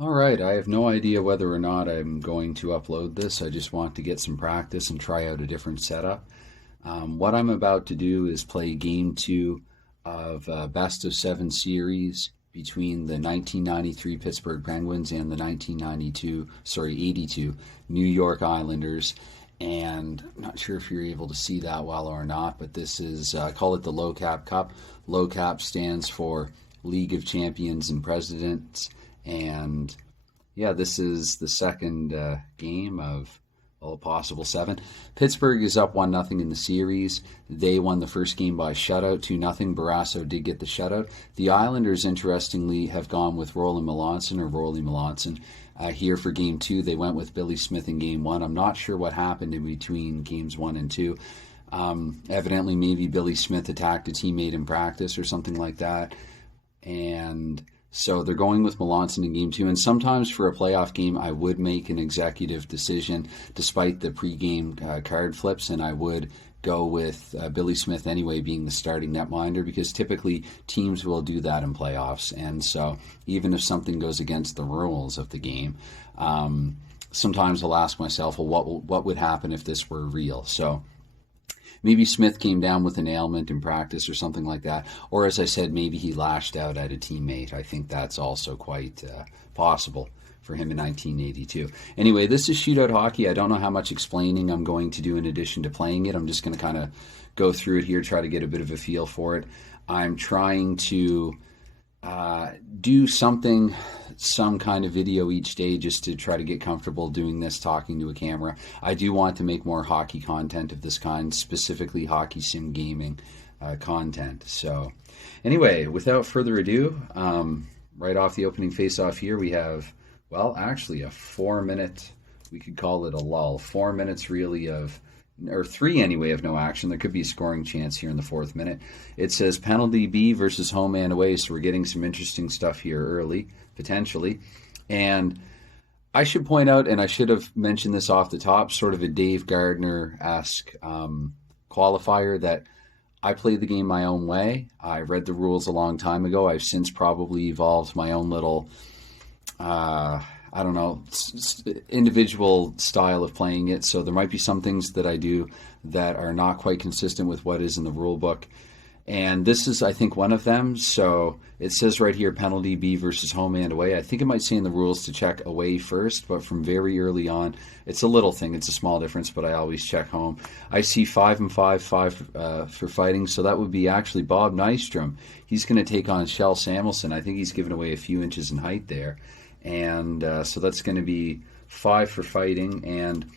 All right, I have no idea whether or not I'm going to upload this. I just want to get some practice and try out a different setup. What I'm about to do is play game two of best of seven series between the 1993 Pittsburgh Penguins and the 82 New York Islanders. And I'm not sure if you're able to see that well or not, but this is, I call it the Low Cap Cup. Low Cap stands for League of Champions and Presidents. And yeah, this is the second game of a possible seven. Pittsburgh is up 1-0 in the series. They won the first game by shutout, 2-0. Barrasso did get the shutout. The Islanders, interestingly, have gone with Rolly Melanson. Here for game two. They went with Billy Smith in game one. I'm not sure what happened in between games one and two. Evidently, maybe Billy Smith attacked a teammate in practice or something like that. And so they're going with Melanson in game two. And sometimes for a playoff game, I would make an executive decision despite the pregame card flips, and I would go with Billy Smith anyway being the starting netminder, because typically teams will do that in playoffs. And so even if something goes against the rules of the game, sometimes I'll ask myself, well, what would happen if this were real? So maybe Smith came down with an ailment in practice or something like that. Or as I said, maybe he lashed out at a teammate. I think that's also quite possible for him in 1982. Anyway, this is shootout hockey. I don't know how much explaining I'm going to do in addition to playing it. I'm just going to kind of go through it here, try to get a bit of a feel for it. I'm trying to do something, some kind of video each day, just to try to get comfortable doing this, talking to a camera. I do want to make more hockey content of this kind, specifically hockey sim gaming content. So anyway, without further ado, right off the opening face-off here, we have, well, actually a 4-minute, we could call it a lull, 4 minutes really of, or three anyway, of no action. There could be a scoring chance here in the fourth minute. It says penalty B versus home and away, so we're getting some interesting stuff here early, potentially. And I should point out, and I should have mentioned this off the top, sort of a Dave Gardner-esque qualifier, that I play the game my own way. I read the rules a long time ago. I've since probably evolved my own little I don't know, individual style of playing it. So there might be some things that I do that are not quite consistent with what is in the rule book. And this is, I think, one of them. So it says right here, penalty B versus home and away. I think it might say in the rules to check away first, but from very early on, it's a little thing. It's a small difference, but I always check home. I see 5 and 5 for fighting. So that would be actually Bob Nystrom. He's going to take on Shel Samuelson. I think he's given away a few inches in height there. And so that's going to be 5 for fighting. And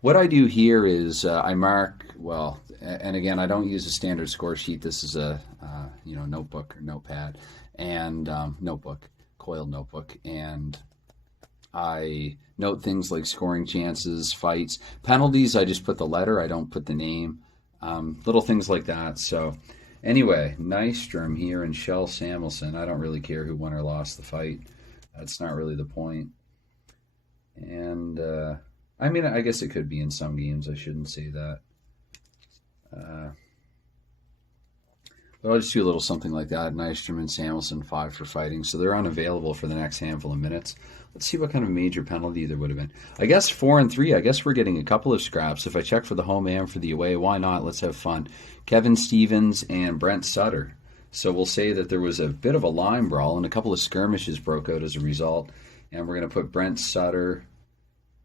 what I do here is I mark, well, and again, I don't use a standard score sheet. This is a notebook or notepad and notebook, coiled notebook. And I note things like scoring chances, fights, penalties. I just put the letter. I don't put the name. Little things like that. So anyway, Nystrom here and Shel Samuelson. I don't really care who won or lost the fight. That's not really the point. And, I mean, I guess it could be in some games. I shouldn't say that. But I'll just do a little something like that. Nystrom and Samuelson, 5 for fighting. So they're unavailable for the next handful of minutes. Let's see what kind of major penalty there would have been. I guess 4 and 3. I guess we're getting a couple of scraps. If I check for the home and for the away, why not? Let's have fun. Kevin Stevens and Brent Sutter. So we'll say that there was a bit of a line brawl and a couple of skirmishes broke out as a result. And we're going to put Brent Sutter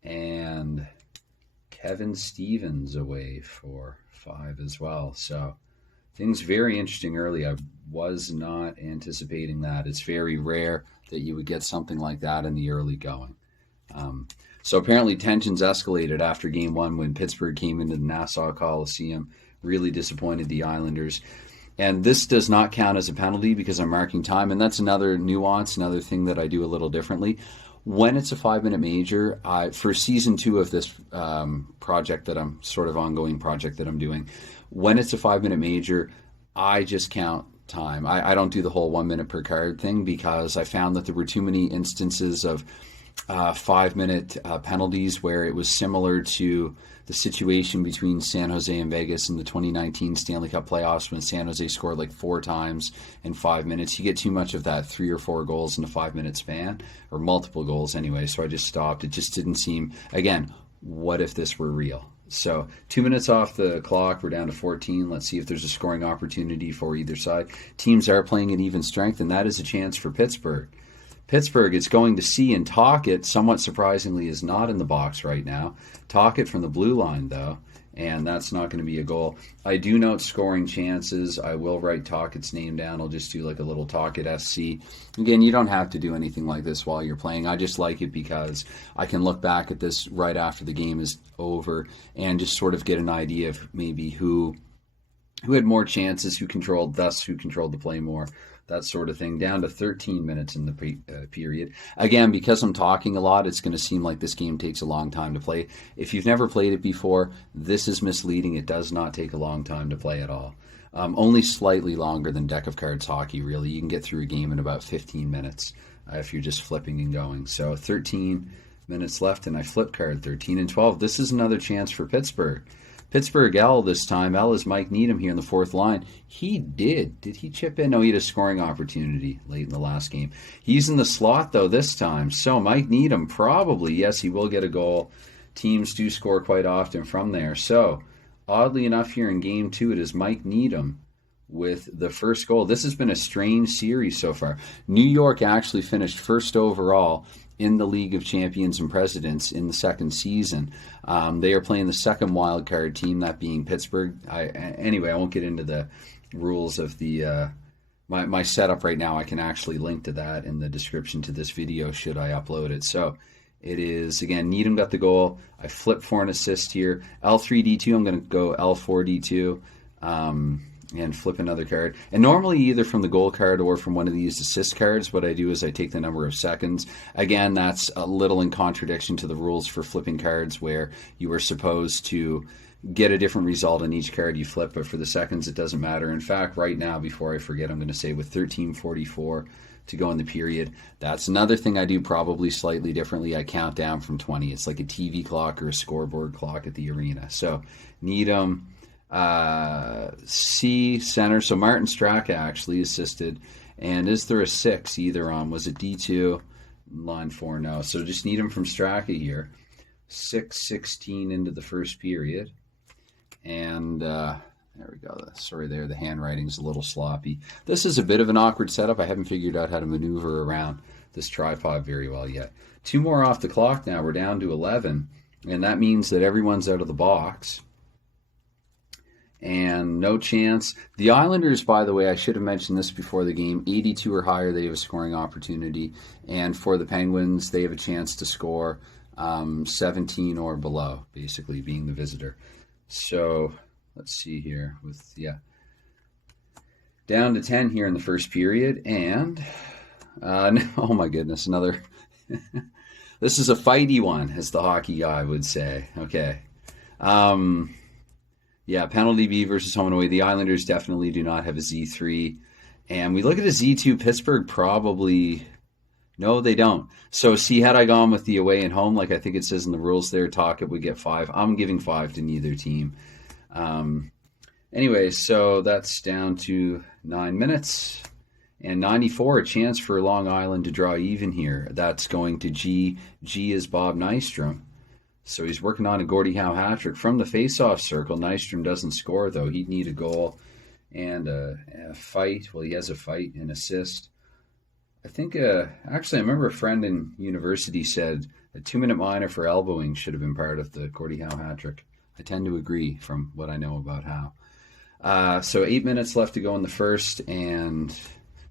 and Kevin Stevens away for 5 as well. So things very interesting early. I was not anticipating that. It's very rare that you would get something like that in the early going. So apparently tensions escalated after game one when Pittsburgh came into the Nassau Coliseum. Really disappointed the Islanders. And this does not count as a penalty because I'm marking time. And that's another nuance, another thing that I do a little differently. When it's a 5-minute major, for season 2 of this project that I'm sort of ongoing project that I'm doing, when it's a 5-minute major, I just count time. I don't do the whole 1 minute per card thing because I found that there were too many instances of 5-minute penalties where it was similar to the situation between San Jose and Vegas in the 2019 Stanley Cup playoffs when San Jose scored like 4 times in 5 minutes. You get too much of that, 3 or 4 goals in a 5-minute span, or multiple goals anyway. So I just stopped. It just didn't seem, again, what if this were real? So 2 minutes off the clock, we're down to 14. Let's see if there's a scoring opportunity for either side. Teams are playing at even strength, and that is a chance for Pittsburgh. Pittsburgh is going to see, and Tocchet, somewhat surprisingly, is not in the box right now. Tocchet from the blue line, though, and that's not going to be a goal. I do note scoring chances. I will write Tocchet's name down. I'll just do like a little Tocchet SC. Again, you don't have to do anything like this while you're playing. I just like it because I can look back at this right after the game is over and just sort of get an idea of maybe who had more chances, who controlled the play more, that sort of thing. Down to 13 minutes in the period. Again, because I'm talking a lot, it's going to seem like this game takes a long time to play. If you've never played it before, this is misleading. It does not take a long time to play at all. Only slightly longer than deck of cards hockey, really. You can get through a game in about 15 minutes if you're just flipping and going. So 13 minutes left, and I flip card 13 and 12. This is another chance for Pittsburgh. Pittsburgh L this time. L is Mike Needham here in the fourth line. He did. Did he chip in? No, he had a scoring opportunity late in the last game. He's in the slot, though, this time. So Mike Needham probably, yes, he will get a goal. Teams do score quite often from there. So, oddly enough, here in Game 2, it is Mike Needham with the first goal. This has been a strange series so far. New York actually finished first overall in the League of Champions and Presidents in the second season. They are playing the second wild card team, that being Pittsburgh. Anyway, I won't get into the rules of the my setup right now. I can actually link to that in the description to this video should I upload it. So it is, again, Needham got the goal. I flipped for an assist here. L3D2, I'm going to go L4D2. And flip another card. And normally either from the goal card or from one of these assist cards, what I do is I take the number of seconds. Again, that's a little in contradiction to the rules for flipping cards where you are supposed to get a different result on each card you flip, but for the seconds it doesn't matter. In fact, right now, before I forget, I'm going to say with 13:44 to go in the period, that's another thing I do probably slightly differently. I count down from 20. It's like a TV clock or a scoreboard clock at the arena. So Needham, C center. So Martin Straka actually assisted. And is there a 6 either on? Was it D2? Line 4, no. So just need him from Straka here. 6:16 into the first period. And there we go. Sorry there, the handwriting's a little sloppy. This is a bit of an awkward setup. I haven't figured out how to maneuver around this tripod very well yet. 2 more off the clock now. We're down to 11. And that means that everyone's out of the box. And no chance. The Islanders, by the way, I should have mentioned this before the game, 82 or higher, they have a scoring opportunity. And for the Penguins, they have a chance to score 17 or below, basically being the visitor. So let's see here. Down to 10 here in the first period. And, oh my goodness, another. This is a fighty one, as the hockey guy would say. Okay. Yeah, penalty B versus home and away. The Islanders definitely do not have a Z3. And we look at a Z2. Pittsburgh probably... No, they don't. So, see, had I gone with the away and home, like I think it says in the rules there, Tocchet would get 5. I'm giving 5 to neither team. Anyway, so that's down to 9 minutes. And 94, a chance for Long Island to draw even here. That's going to G. G is Bob Nystrom. So he's working on a Gordie Howe hat-trick from the face-off circle. Nystrom doesn't score, though. He'd need a goal and a fight. Well, he has a fight and assist. I think, actually, I remember a friend in university said a 2-minute minor for elbowing should have been part of the Gordie Howe hat-trick. I tend to agree from what I know about Howe. So 8 minutes left to go in the first, and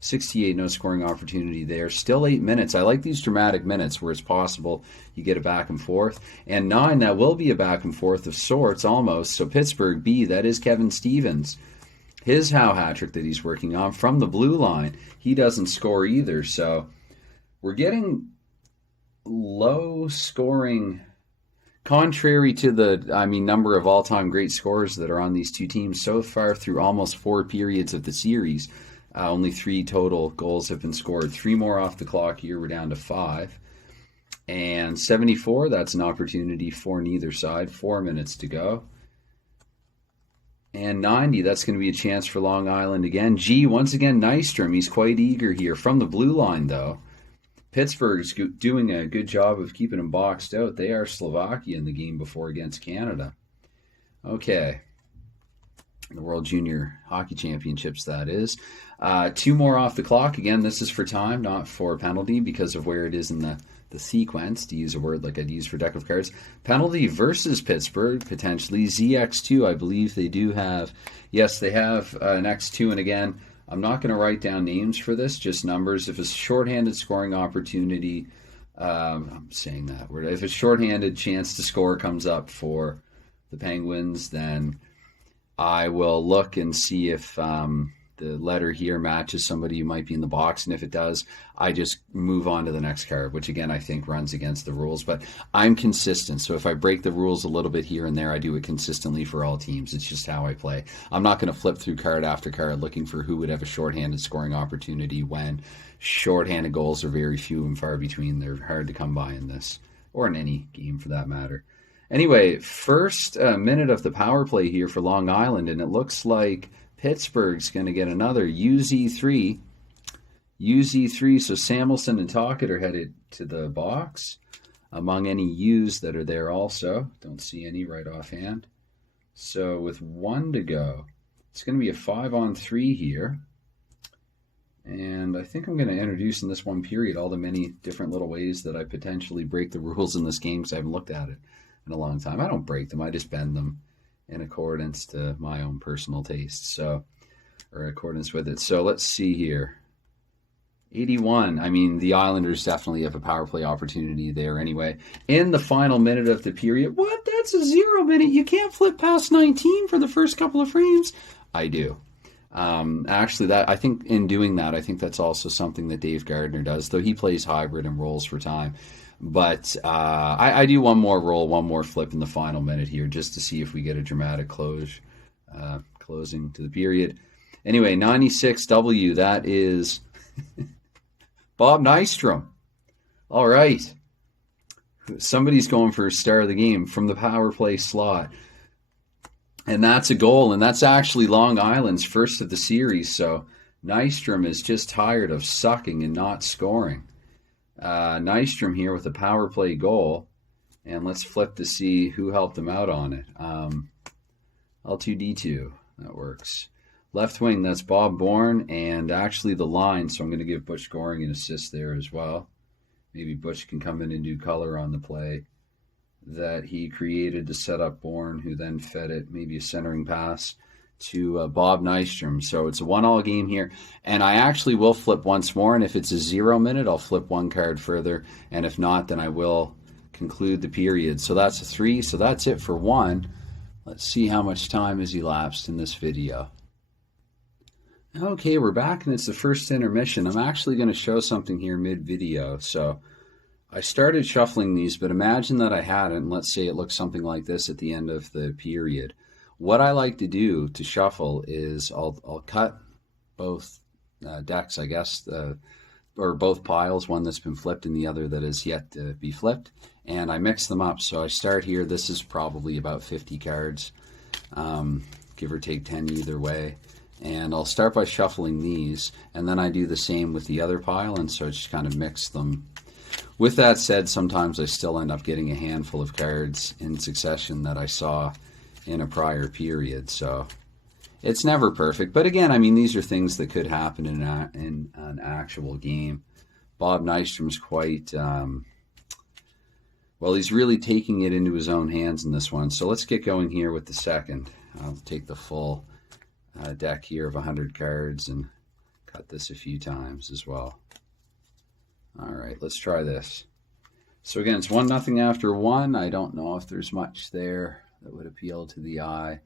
68, no scoring opportunity there. Still 8 minutes. I like these dramatic minutes where it's possible you get a back and forth. And 9, that will be a back and forth of sorts almost. So Pittsburgh B, that is Kevin Stevens. His Howe hat-trick that he's working on from the blue line. He doesn't score either. So we're getting low scoring, contrary to the, number of all-time great scorers that are on these two teams so far through almost 4 periods of the series. Only 3 total goals have been scored. 3 more off the clock here. We're down to 5. And 74, that's an opportunity for neither side. 4 minutes to go. And 90, that's going to be a chance for Long Island again. G, once again, Nystrom. He's quite eager here. From the blue line, though, Pittsburgh's doing a good job of keeping him boxed out. They are Slovakia in the game before against Canada. Okay. The World Junior Hockey Championships, that is. 2 more off the clock. Again, this is for time, not for penalty, because of where it is in the sequence, to use a word like I'd use for deck of cards. Penalty versus Pittsburgh, potentially. ZX2, I believe they do have. Yes, they have an X2. And again, I'm not going to write down names for this, just numbers. If it's shorthanded scoring opportunity, I'm saying that word. If a shorthanded chance to score comes up for the Penguins, then I will look and see if the letter here matches somebody who might be in the box. And if it does, I just move on to the next card, which again, I think runs against the rules. But I'm consistent. So if I break the rules a little bit here and there, I do it consistently for all teams. It's just how I play. I'm not going to flip through card after card looking for who would have a shorthanded scoring opportunity when shorthanded goals are very few and far between. They're hard to come by in this, or in any game for that matter. Anyway, first minute of the power play here for Long Island, and it looks like Pittsburgh's going to get another UZ3. UZ3, so Samuelson and Tocchet are headed to the box. Among any U's that are there also. Don't see any right offhand. So with 1 to go, it's going to be a 5-on-3 here. And I think I'm going to introduce in this one period all the many different little ways that I potentially break the rules in this game because I haven't looked at it in a long time. I don't break them, I just bend them in accordance to my own personal taste, so, or accordance with it. So let's see here. 81. I mean, the Islanders definitely have a power play opportunity there anyway. In the final minute of the period, what? That's a 0 minute. You can't flip past 19 for the first couple of frames. I do. Actually, that I think in doing that, I think that's also something that Dave Gardner does, though he plays hybrid and rolls for time. But I do one more roll, one more flip in the final minute here just to see if we get a dramatic closing to the period. Anyway, 96W, that is Bob Nystrom. All right. Somebody's going for a star of the game from the power play slot. And that's a goal, and that's actually Long Island's first of the series. So Nystrom is just tired of sucking and not scoring. Nystrom here with a power play goal, and let's flip to see who helped him out on it. L2D2, that works. Left wing, that's Bob Bourne, and actually the line, so I'm going to give Butch Goring an assist there as well. Maybe Butch can come in and do color on the play that he created to set up Bourne, who then fed it, maybe a centering pass to Bob Nystrom. So it's a 1-1 game here. And I actually will flip once more, and if it's a 0 minute, I'll flip one card further. And if not, then I will conclude the period. So that's a 3. So that's it for 1. Let's see how much time has elapsed in this video. Okay, we're back, and it's the first intermission. I'm actually going to show something here mid-video. So I started shuffling these, but imagine that I hadn't. Let's say it looks something like this at the end of the period. What I like to do to shuffle is I'll cut both decks, I guess, or both piles, one that's been flipped and the other that is yet to be flipped, and I mix them up. So I start here. This is probably about 50 cards, give or take 10 either way. And I'll start by shuffling these, and then I do the same with the other pile, and so I just kind of mix them. With that said, sometimes I still end up getting a handful of cards in succession that I saw in a prior period, so it's never perfect. But again, I mean, these are things that could happen in an actual game. Bob Nystrom's quite, well, he's really taking it into his own hands in this one. So let's get going here with the second. I'll take the full deck here of 100 cards and cut this a few times as well. All right, let's try this. So again, it's 1-0 after 1. I don't know if there's much there that would appeal to the eye.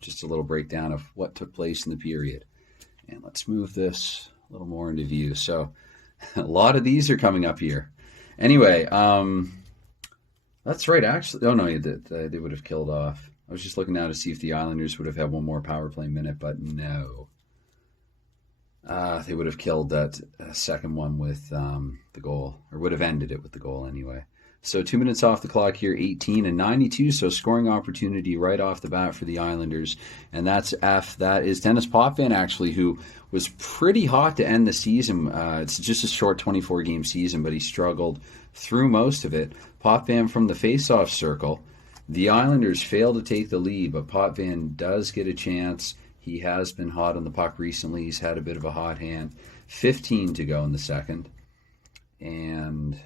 Just a little breakdown of what took place in the period. And let's move this a little more into view. So a lot of these are coming up here. Anyway, that's right, actually. Oh, no, they would have killed off. I was just looking now to see if the Islanders would have had one more power play minute, but no. They would have killed that second one with the goal, or would have ended it with the goal anyway. So 2 minutes off the clock here, 18 and 92. So scoring opportunity right off the bat for the Islanders. And that's F. That is Dennis Potvin, actually, who was pretty hot to end the season. It's just a short 24-game season, but he struggled through most of it. Potvin from the face-off circle. The Islanders fail to take the lead, but Potvin does get a chance. He has been hot on the puck recently. He's had a bit of a hot hand. 15 to go in the second. And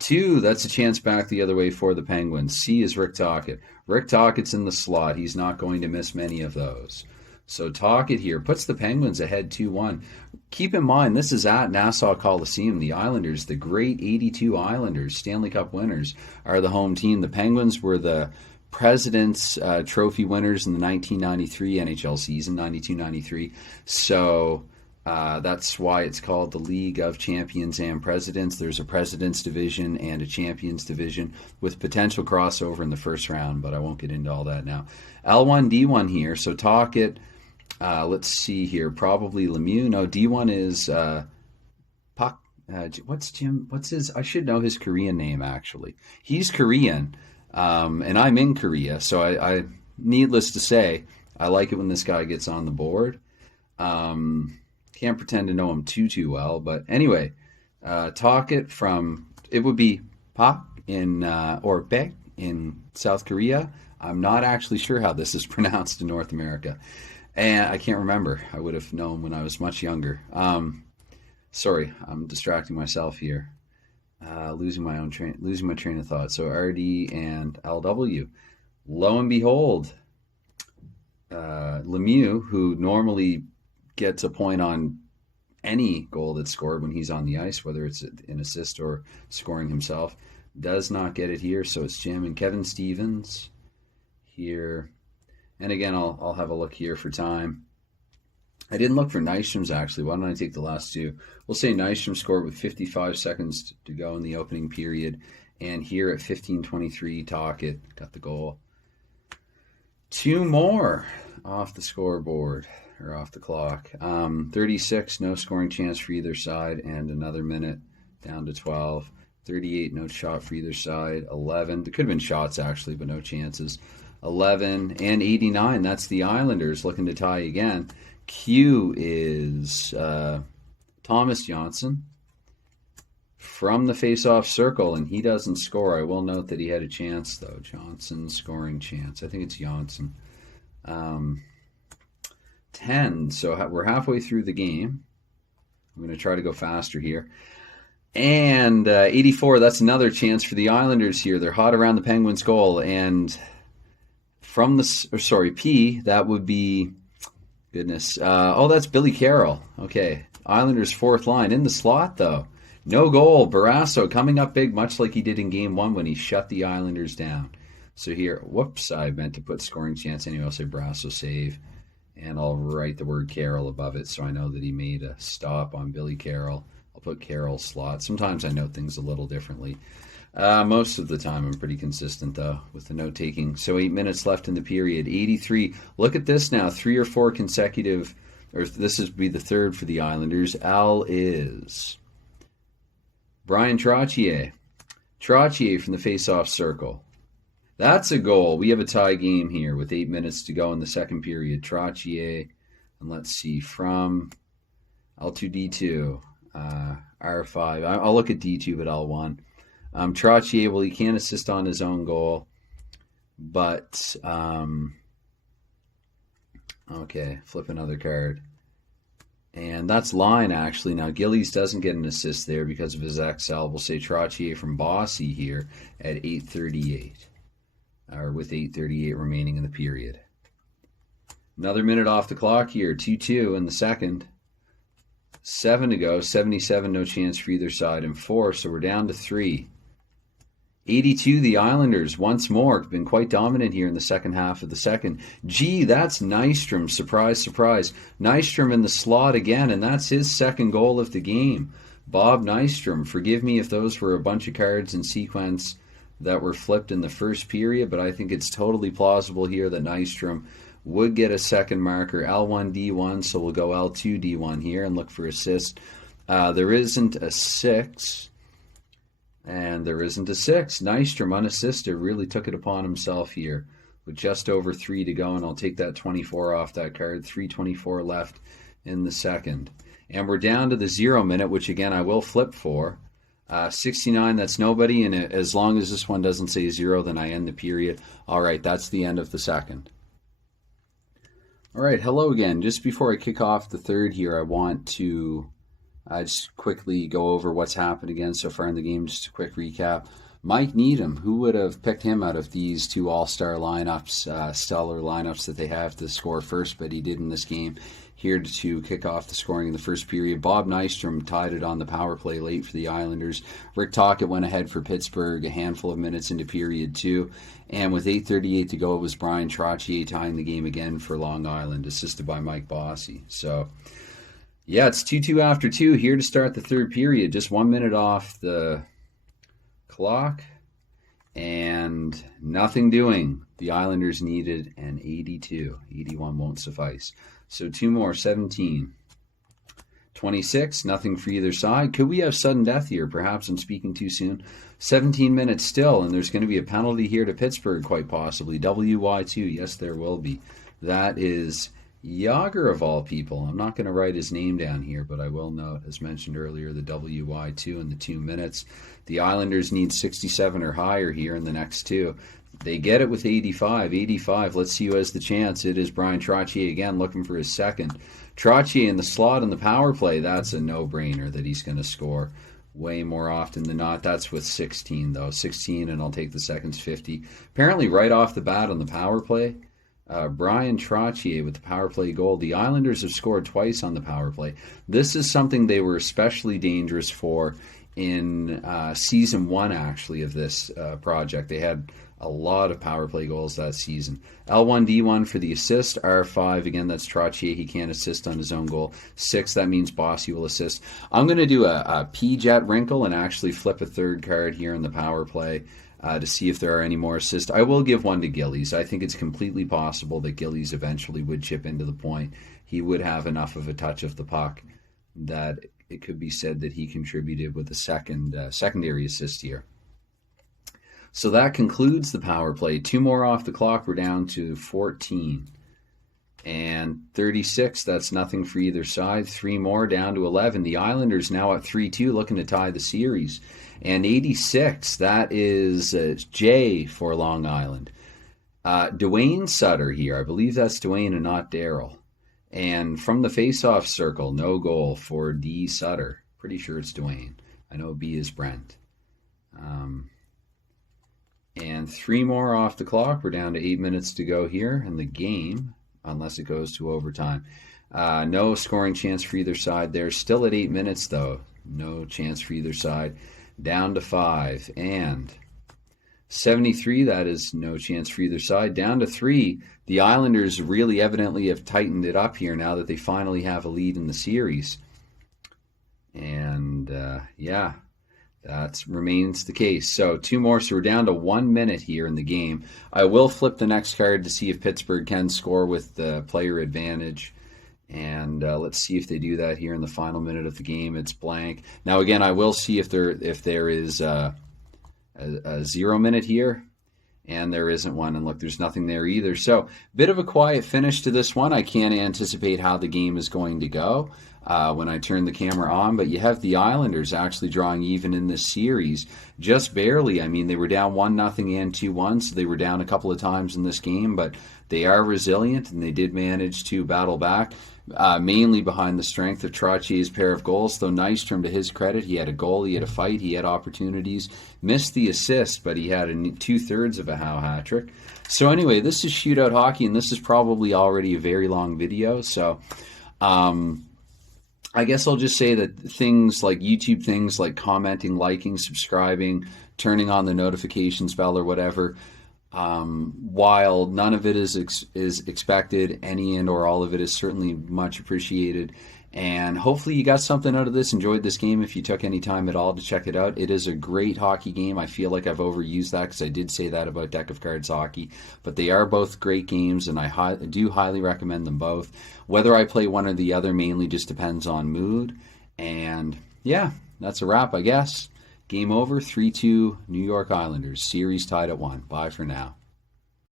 2, that's a chance back the other way for the Penguins. C is Rick Tocchet. Rick Tocchett's in the slot. He's not going to miss many of those. So Tocchet here puts the Penguins ahead 2-1. Keep in mind, this is at Nassau Coliseum. The Islanders, the great 82 Islanders, Stanley Cup winners, are the home team. The Penguins were the President's Trophy winners in the 1993 NHL season, 92-93. So that's why it's called the League of Champions and Presidents. There's a President's Division and a Champions Division with potential crossover in the first round, but I won't get into all that now. L1, D1 here. So Tocchet, let's see here, probably Lemieux. No, D1 is Puck. What's his? I should know his Korean name, actually. He's Korean. And I'm in Korea, so I needless to say, I like it when this guy gets on the board. Can't pretend to know him too well, but anyway, Tocchet from, it would be Pak in, or Baek in South Korea. I'm not actually sure how this is pronounced in North America, and I can't remember. I would have known when I was much younger. Sorry, I'm distracting myself here. Losing my train of thought. So RD and LW. Lo and behold, Lemieux, who normally gets a point on any goal that's scored when he's on the ice, whether it's an assist or scoring himself, does not get it here. So it's Jim and Kevin Stevens here. And again, I'll have a look here for time. I didn't look for Nystrom's, actually. Why don't I take the last 2? We'll say Nystrom scored with 55 seconds to go in the opening period. And here at 15:23, Tocchet got the goal. 2 more off the scoreboard, or off the clock. 36, no scoring chance for either side, and another minute down to 12. 38, no shot for either side. 11, there could have been shots, actually, but no chances. 11 and 89, that's the Islanders looking to tie again. Q is Thomas Johnson from the face-off circle, and he doesn't score. I will note that he had a chance, though. Johnson scoring chance. I think it's Johnson. 10, so we're halfway through the game. I'm going to try to go faster here. And 84, that's another chance for the Islanders here. They're hot around the Penguins' goal, and from the, P, that would be... Goodness. That's Billy Carroll. Okay. Islanders' fourth line. In the slot, though. No goal. Barrasso coming up big, much like he did in Game 1 when he shut the Islanders down. So here, whoops, I meant to put scoring chance anyway. I'll say Barrasso save. And I'll write the word Carroll above it so I know that he made a stop on Billy Carroll. I'll put Carroll slot. Sometimes I note things a little differently. Most of the time I'm pretty consistent, though, with the note-taking. So 8 minutes left in the period. 83. Look at this now. 3 or 4 consecutive, or this would be the third for the Islanders. Al is Brian Trottier. Trottier from the face-off circle. That's a goal. We have a tie game here with 8 minutes to go in the second period. Trottier, and let's see, from L2D2, R5. I'll look at D2, but L1. Trottier, well, he can't assist on his own goal, but okay, flip another card. And that's line, actually. Now, Gillies doesn't get an assist there because of his XL. We'll say Trottier from Bossy here at 8:38, or with 8:38 remaining in the period. Another minute off the clock here, 2-2 in the second. 7 to go, 77, no chance for either side, and 4, so we're down to 3. 82, the Islanders, once more, have been quite dominant here in the second half of the second. Gee, that's Nystrom. Surprise, surprise. Nystrom in the slot again, and that's his second goal of the game. Bob Nystrom. Forgive me if those were a bunch of cards in sequence that were flipped in the first period, but I think it's totally plausible here that Nystrom would get a second marker, L1D1, so we'll go L2D1 here and look for assist. There isn't a 6, and there isn't a 6. Nystrom, unassisted, really took it upon himself here with just over 3 to go, and I'll take that 24 off that card. 3:24 left in the second. And we're down to the 0 minute, which again I will flip for. 69, that's nobody, and as long as this one doesn't say 0, then I end the period. All right, that's the end of the second. All right, hello again. Just before I kick off the third here, I want to just quickly go over what's happened again so far in the game. Just a quick recap. Mike Needham, who would have picked him out of these two all-star lineups, stellar lineups that they have to score first, but he did in this game. Here to kick off the scoring in the first period. Bob Nystrom tied it on the power play late for the Islanders. Rick Tocchet went ahead for Pittsburgh a handful of minutes into period 2. And with 8:38 to go, it was Brian Trottier tying the game again for Long Island, assisted by Mike Bossy. So, yeah, it's 2-2 after 2 here to start the third period. Just 1 minute off the clock. And nothing doing. The Islanders needed an 82. 81 won't suffice. So 2 more, 17. 26, nothing for either side. Could we have sudden death here? Perhaps I'm speaking too soon. 17 minutes still, and there's going to be a penalty here to Pittsburgh, quite possibly. WY2, yes, there will be. That is Yager of all people. I'm not going to write his name down here, but I will note, as mentioned earlier, the WY2 in the 2 minutes. The Islanders need 67 or higher here in the next 2. They get it with 85. 85, let's see who has the chance. It is Brian Trottier again looking for his second. Trottier in the slot in the power play, that's a no-brainer that he's going to score way more often than not. That's with 16, though. 16, and I'll take the seconds 50. Apparently right off the bat on the power play, Brian Trottier with the power play goal. The Islanders have scored twice on the power play. This is something they were especially dangerous for in season 1, actually, of this project. They had a lot of power play goals that season. L1D1 for the assist. R5, again, that's Trottier. He can't assist on his own goal. 6, that means Bossy will assist. I'm going to do a P-Jet wrinkle and actually flip a third card here in the power play to see if there are any more assists. I will give one to Gillies. I think it's completely possible that Gillies eventually would chip into the point. He would have enough of a touch of the puck that it could be said that he contributed with a secondary assist here. So that concludes the power play. 2 more off the clock. We're down to 14. And 36, that's nothing for either side. 3 more down to 11. The Islanders now at 3-2 looking to tie the series. And 86, that is Jay for Long Island. Dwayne Sutter here. I believe that's Dwayne and not Daryl. And from the face-off circle, no goal for D. Sutter. Pretty sure it's Dwayne. I know B is Brent. And 3 more off the clock. We're down to 8 minutes to go here in the game, unless it goes to overtime. No scoring chance for either side there. Still at 8 minutes, though. No chance for either side. Down to 5. And 73, that is no chance for either side. Down to 3. The Islanders really evidently have tightened it up here now that they finally have a lead in the series. And, yeah. That remains the case. So 2 more, so we're down to 1 minute here in the game. I will flip the next card to see if Pittsburgh can score with the player advantage. And let's see if they do that here in the final minute of the game. It's blank. Now again, I will see if there is a 0 minute here. And there isn't one. And look, there's nothing there either. So bit of a quiet finish to this one. I can't anticipate how the game is going to go when I turn the camera on. But you have the Islanders actually drawing even in this series. Just barely. I mean, they were down 1-0 and 2-1. So they were down a couple of times in this game. But they are resilient. And they did manage to battle back. Mainly behind the strength of Trottier's pair of goals. Though Nystrom, to his credit, he had a goal, he had a fight, he had opportunities. Missed the assist, but he had 2/3 of a Howe hat trick. So anyway, this is Shootout Hockey, and this is probably already a very long video. So I guess I'll just say that things like YouTube things like commenting, liking, subscribing, turning on the notifications bell or whatever, While none of it is expected, any and or all of it is certainly much appreciated. And hopefully you got something out of this, enjoyed this game if you took any time at all to check it out. It is a great hockey game. I feel like I've overused that because I did say that about Deck of Cards hockey. But they are both great games, and I do highly recommend them both. Whether I play one or the other mainly just depends on mood. And yeah, that's a wrap, I guess. Game over, 3-2 New York Islanders. Series tied at 1. Bye for now.